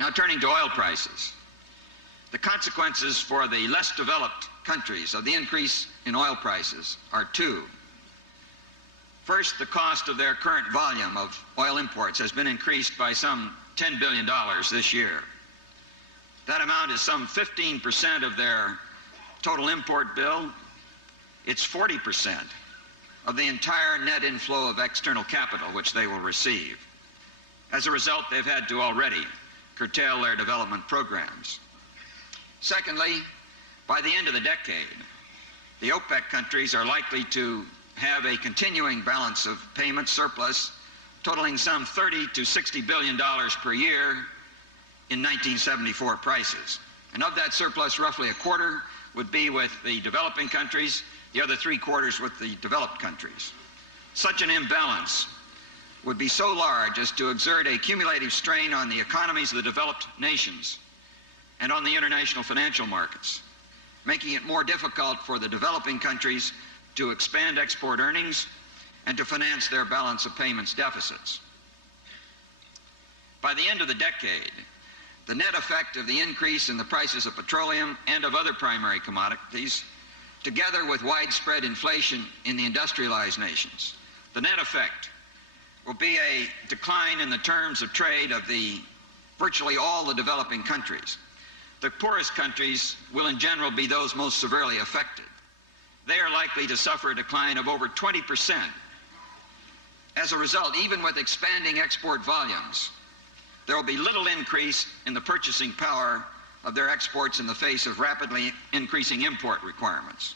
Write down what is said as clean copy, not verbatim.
Now turning to oil prices. The consequences for the less developed countries of the increase in oil prices are two. First, the cost of their current volume of oil imports has been increased by some $10 billion this year. That amount is some 15% of their total import bill. It's 40% of the entire net inflow of external capital which they will receive. As a result, they've had to already curtail their development programs. Secondly, by the end of the decade, the OPEC countries are likely to have a continuing balance of payment surplus totaling some $30 to $60 billion per year in 1974 prices. And of that surplus, roughly a quarter would be with the developing countries, the other three-quarters with the developed countries. Such an imbalance would be so large as to exert a cumulative strain on the economies of the developed nations and on the international financial markets, making it more difficult for the developing countries to expand export earnings and to finance their balance of payments deficits. By the end of the decade, the net effect of the increase in the prices of petroleum and of other primary commodities, together with widespread inflation in the industrialized nations, the net effect will be a decline in the terms of trade of virtually all the developing countries. The poorest countries will in general be those most severely affected. They are likely to suffer a decline of over 20%. As a result, even with expanding export volumes, there will be little increase in the purchasing power of their exports in the face of rapidly increasing import requirements.